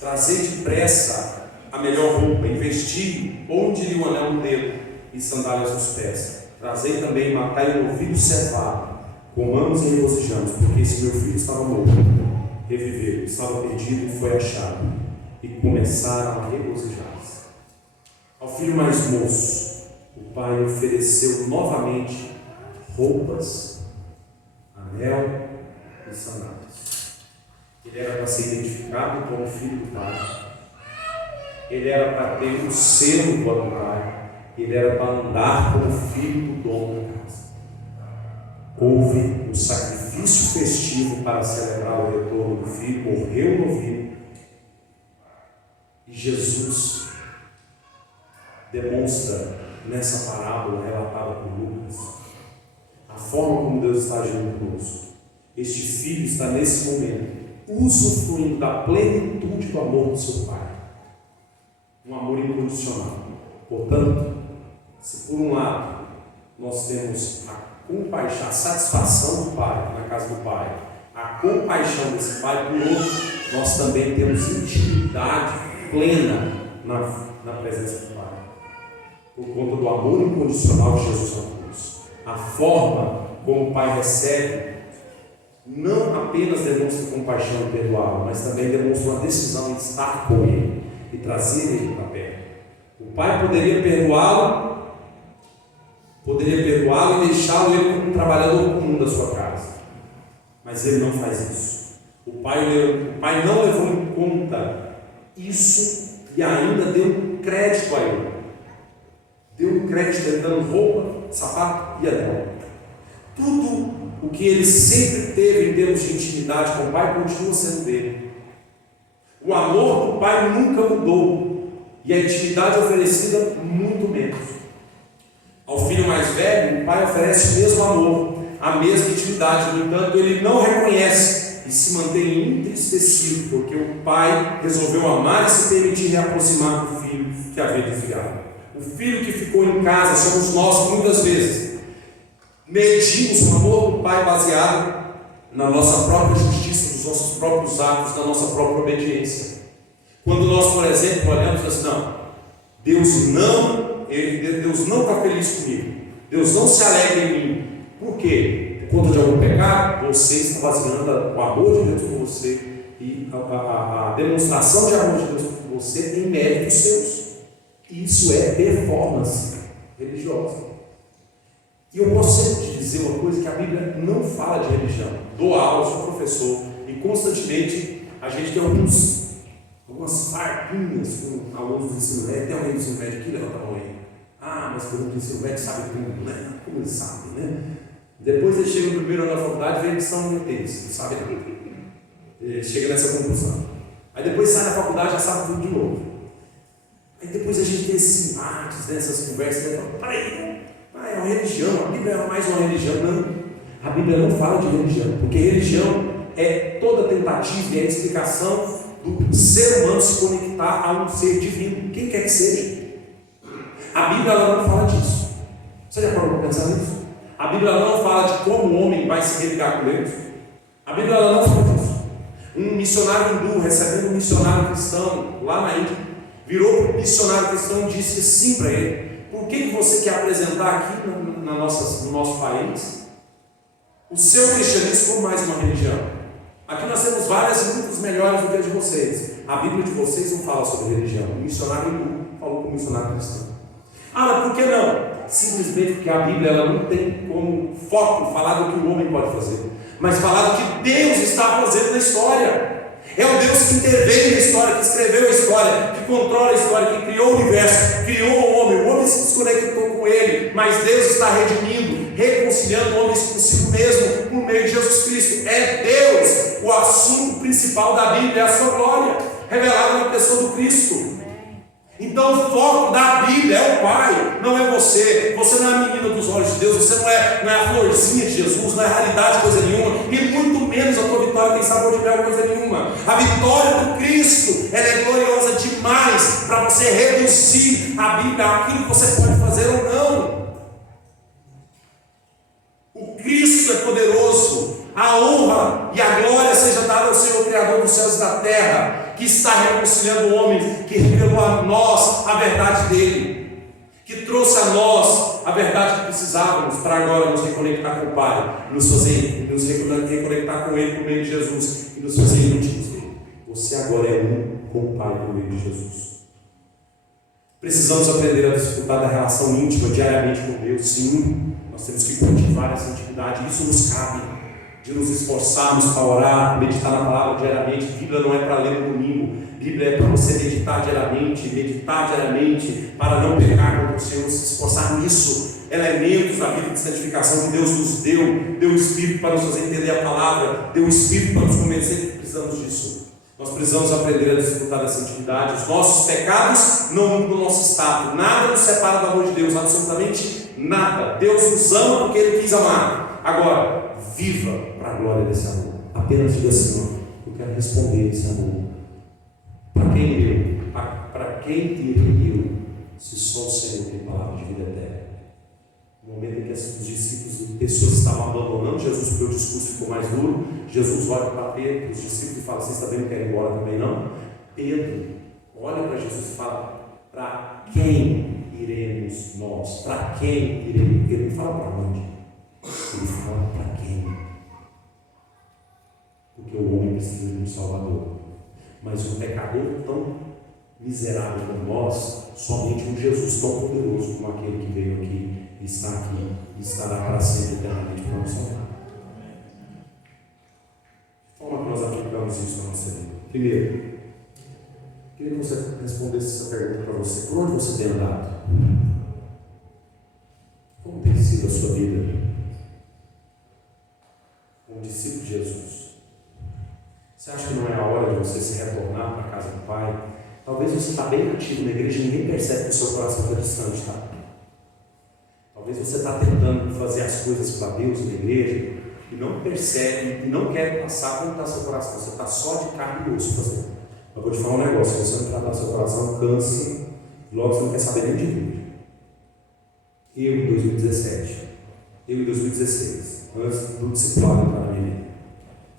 trazei depressa a melhor roupa, investir, ponde-lhe o anel no dedo e sandálias nos pés. Trazei também, matai no ouvido cevado, comamos e regozijamos, porque esse meu filho estava morto, reviveu, estava perdido e foi achado, e começaram a regozijar-se. Ao filho mais moço, o pai ofereceu novamente roupas, anel e sandálias. Ele era para ser identificado como filho do pai, ele era para ter um selo do pai, ele era para andar como filho do dono da casa. Houve um sacrifício festivo para celebrar o retorno do filho, morreu o novilho, e Jesus demonstra nessa parábola relatada por Lucas a forma como Deus está agindo conosco. Este filho está nesse momento usufruindo da plenitude do amor do seu pai, um amor incondicional. Portanto, se por um lado nós temos a compaixão, a satisfação do pai na casa do pai, a compaixão desse pai, por outro, nós também temos intimidade plena na presença do pai, por conta do amor incondicional de Jesus na cruz. A forma como o pai recebe não apenas demonstra compaixão e perdoá-lo, mas também demonstra uma decisão em estar com ele e trazer ele para perto. O pai poderia perdoá-lo e deixá-lo ele como um trabalhador comum da sua casa, mas ele não faz isso. O pai não levou em conta isso e ainda deu crédito a ele. Deu crédito a ele, dando roupa, sapato e anel. Tudo o que ele sempre teve em termos de intimidade com o pai continua sendo dele. O amor do pai nunca mudou e a intimidade oferecida muito menos. Ao filho mais velho, o pai oferece o mesmo amor, a mesma intimidade. No entanto, ele não reconhece e se mantém entristecido, porque o pai resolveu amar e se permitir reaproximar do filho que havia desviado. O filho que ficou em casa somos nós que muitas vezes medimos o amor do pai baseado na nossa própria justiça, nos nossos próprios atos, na nossa própria obediência. Quando nós, por exemplo, olhamos assim, não, Deus não está feliz comigo, Deus não se alegra em mim. Por quê? Por conta de algum pecado? Você está baseando o amor de Deus por você e a demonstração de amor de Deus por você em méritos seus. Isso é performance religiosa. E eu posso sempre te dizer uma coisa, que a Bíblia não fala de religião. Dou aula, sou professor, e constantemente a gente tem algumas farpinhas com alunos do ensino médio. Tem alguém do ensino médio aqui? Levanta a mão aí. Ah, mas quando o ensino médio sabe tudo, né? Como eles sabem, né? Depois eles chegam no primeiro ano da faculdade e veem que são ETs, não sabem nada. Chega nessa conclusão. Aí depois sai da faculdade e já sabe tudo de novo. Aí depois a gente tem esses embates, né, essas conversas, né? Peraí, é uma religião, a Bíblia é mais uma religião. Não, a Bíblia não fala de religião, porque religião é toda tentativa e a explicação do ser humano se conectar a um ser divino, quem quer que seja. A Bíblia ela não fala disso. Você já parou para pensar nisso? A Bíblia ela não fala de como o homem vai se religar com Deus. A Bíblia ela não fala disso. Um missionário hindu recebendo um missionário cristão lá na Índia, virou para o missionário cristão e disse sim para ele: por que você quer apresentar aqui no nosso país o seu cristianismo como mais uma religião? Aqui nós temos várias e muitas melhores do que a de vocês. A Bíblia de vocês não fala sobre religião. O missionário hindu falou com o missionário cristão. Ah, mas por que não? Simplesmente porque a Bíblia ela não tem como foco falar do que o homem pode fazer, mas falar do que Deus está fazendo na história. É o Deus que interveio na história, que escreveu a história, que controla a história, que criou o universo, criou o homem se desconectou com ele, mas Deus está redimindo, reconciliando homens consigo mesmo, por meio de Jesus Cristo. É Deus o assunto principal da Bíblia, é a sua glória, revelada na pessoa do Cristo. Então o foco da Bíblia é o Pai, não é você. Você não é a menina dos olhos de Deus, você não é a florzinha de Jesus, não é raridade coisa nenhuma, e muito menos a tua vitória tem sabor de mel coisa nenhuma. A vitória do Cristo, ela é gloriosa demais para você reduzir a Bíblia àquilo que você pode fazer ou não. O Cristo é poderoso. A honra e a glória seja dada ao Senhor, Criador dos céus e da terra, que está reconciliando o homem, que revelou a nós a verdade dele, que trouxe a nós a verdade que precisávamos para agora nos reconectar com o Pai, nos reconectar com Ele por meio de Jesus e nos fazer íntimos dele. Você agora é um com o Pai por meio de Jesus. Precisamos aprender a desfrutar da relação íntima diariamente com Deus. Sim, nós temos que cultivar essa intimidade, isso nos cabe. De nos esforçarmos para orar, meditar na palavra diariamente. Bíblia não é para ler no domingo, Bíblia é para você meditar diariamente, para não pecar contra o Senhor, se esforçar nisso. Elementos da vida de santificação que Deus nos deu o Espírito para nos fazer entender a palavra, deu o Espírito para nos convencer que precisamos disso. Nós precisamos aprender a desfrutar dessa intimidade. Os nossos pecados não mudam o nosso estado, nada nos separa do amor de Deus, absolutamente nada. Deus nos ama porque Ele quis amar. Agora, viva para a glória desse amor. Apenas diga assim: eu quero responder esse amor. Para quem eu? Para quem teria eu, se só o Senhor tem palavra de vida eterna? No momento em que os discípulos e pessoas estavam abandonando Jesus, porque o discurso ficou mais duro, Jesus olha para Pedro, os discípulos, e fala: vocês também não querem ir embora também não? Pedro olha para Jesus e fala: para quem iremos nós? Para quem iremos? Ele não fala para onde, ele fala para quem? Porque o homem precisa de um Salvador, mas um pecador tão miserável como nós, somente um Jesus tão poderoso como aquele que veio aqui, está aqui e estará para sempre eternamente para nos salvar. Como que nós aplicamos isso na nossa vida? Primeiro, queria que você respondesse essa pergunta para você: por onde você tem andado? Como tem sido a sua vida como discípulo de Jesus? Você acha que não é a hora de você se retornar para a casa do Pai? Talvez você está bem ativo na igreja e ninguém percebe que o seu coração está distante, tá? Talvez você está tentando fazer as coisas para Deus na igreja que não percebe, que não quer passar como está seu coração. Você está só de carne e osso fazendo. Eu vou te falar um negócio: se você não tratar seu coração, canse, logo você não quer saber nem de Deus. Eu em 2017, eu em 2016, antes do discipulado entrar na minha vida,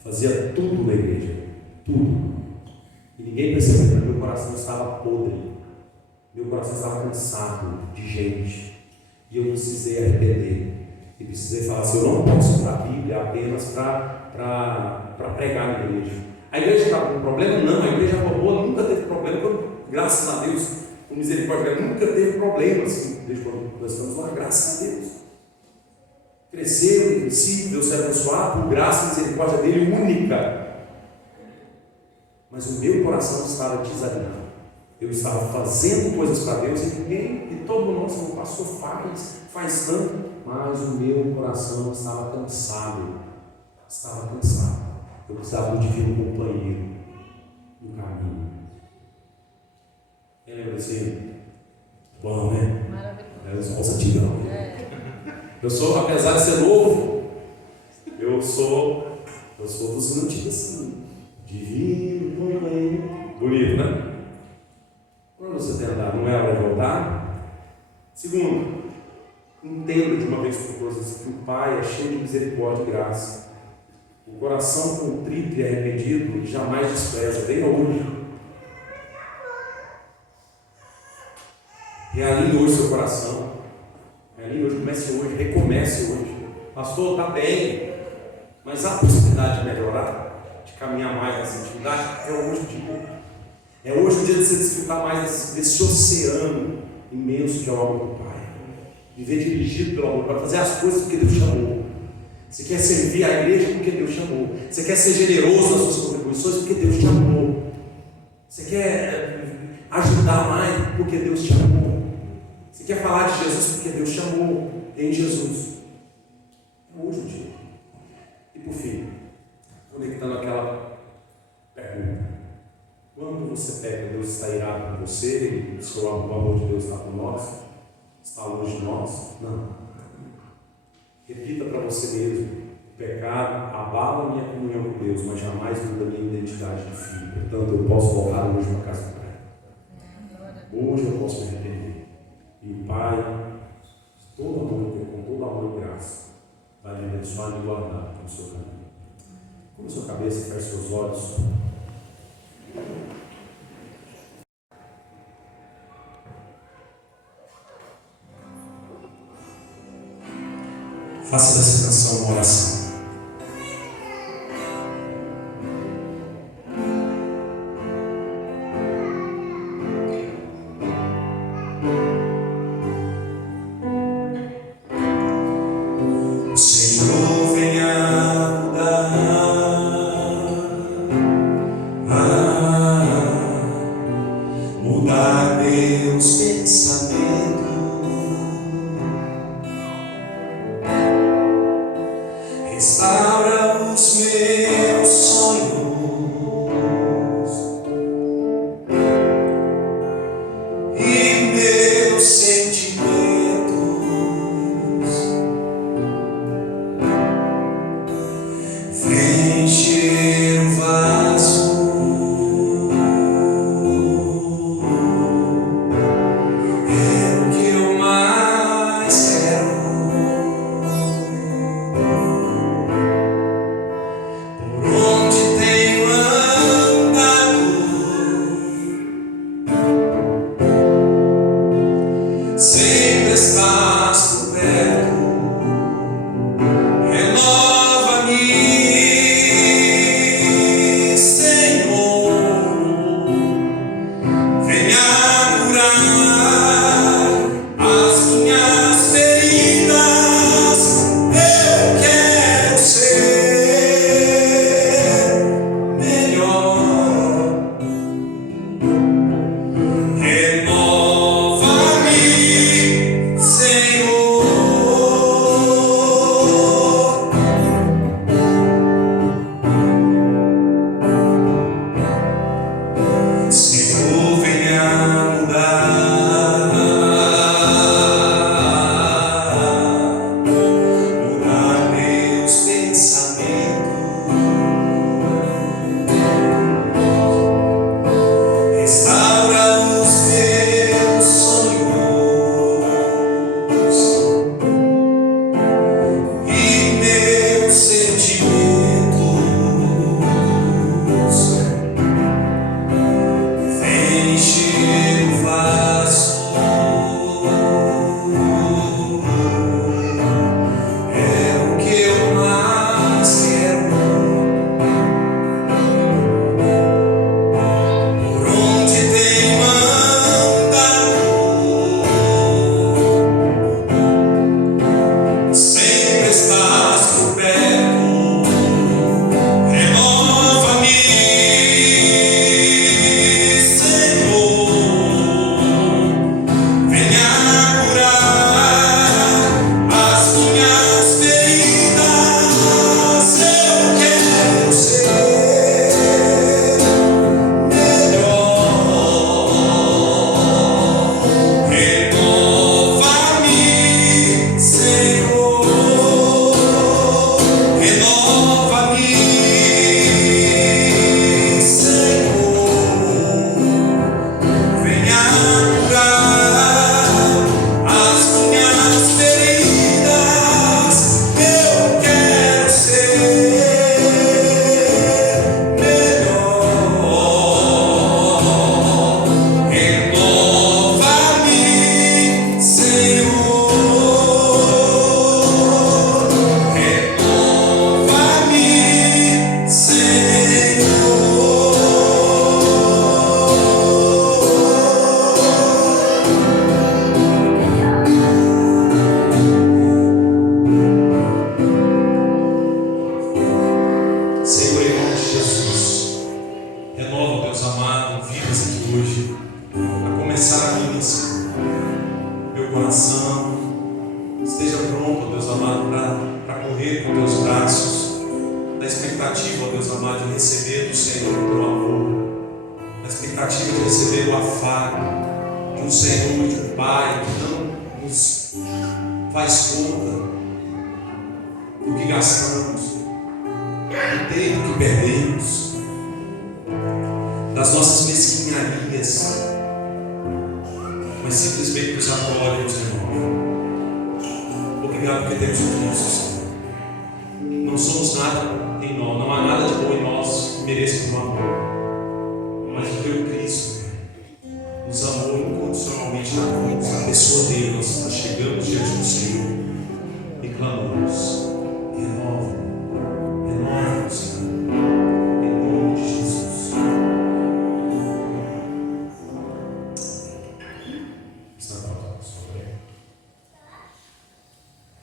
fazia tudo na igreja, tudo. E ninguém percebeu que meu coração estava podre, meu coração estava cansado de gente. E eu precisei arrepender. E precisei falar assim: eu não posso usar a Bíblia apenas para pregar na igreja. A igreja estava com problema? Não, a igreja boa nunca teve problema. Graças a Deus, com misericórdia, nunca teve problemas. Desde quando nós estamos lá, graças a Deus. Cresceu, cresci, Deus se abençoado, por graça e misericórdia dele única. Mas o meu coração estava desanimado. Eu estava fazendo coisas para Deus e ninguém, e todo o nosso pastor faz tanto, mas o meu coração estava cansado. Estava cansado. Eu precisava de um companheiro no caminho. Quem lembra assim? Bom, né? Maravilhoso. Os antigão. Eu sou, apesar de ser novo, eu sou dos antigos assim. Divino companheiro. Bonito, né? Quando você tem andado, não é hora de voltar? Segundo, entenda de uma vez por todas que o Pai é cheio de misericórdia e graça. O coração contrito e arrependido ele jamais despreza. Venha hoje. Realinhe hoje seu coração. Realinhe hoje, comece hoje, recomece hoje. Pastor, está bem, mas há possibilidade de melhorar, de caminhar mais nessa intimidade? É hoje o dia. É hoje o dia de você desfrutar mais desse oceano imenso que é o amor do Pai. Viver dirigido pelo amor, para fazer as coisas porque Deus chamou. Você quer servir a igreja porque Deus chamou. Você quer ser generoso nas suas contribuições porque Deus te chamou. Você quer ajudar mais porque Deus te chamou. Você quer falar de Jesus porque Deus chamou em Jesus. É hoje o dia. E por fim, conectando aquela pergunta: quando você pega, Deus está irado com você, o amor de Deus está com nós, está longe de nós? Não. Repita para você mesmo: o pecado abala a minha comunhão com Deus, mas jamais muda a minha identidade de filho. Portanto, eu posso voltar hoje para a casa do Pai. Hoje eu posso me arrepender. E o Pai, com todo amor e graça, vai me abençoar e me guardar no seu caminho. Cubra sua cabeça, feche seus olhos. Faça dessa canção uma oração. O Senhor venha mudar meus pensamentos. Restaura os meus sonhos e meus sentimentos. Vem encher o vaso, é o que eu mais quero. Sempre estás por perto, renova-me, Senhor, venha curar as minhas feridas. Eu quero ser melhor. Renova-me, Senhor. expectativa, ó Deus amado, de receber do Senhor o teu amor, na expectativa de receber o afago de um Senhor, de um Pai que não nos faz conta do que gastamos, do tempo que perdemos, das nossas mesquinharias, mas simplesmente nos acolhe e nos renova. Obrigado porque temos um Cristo, Senhor. Não somos nada em nós, não há nada de bom em nós que mereça o teu amor.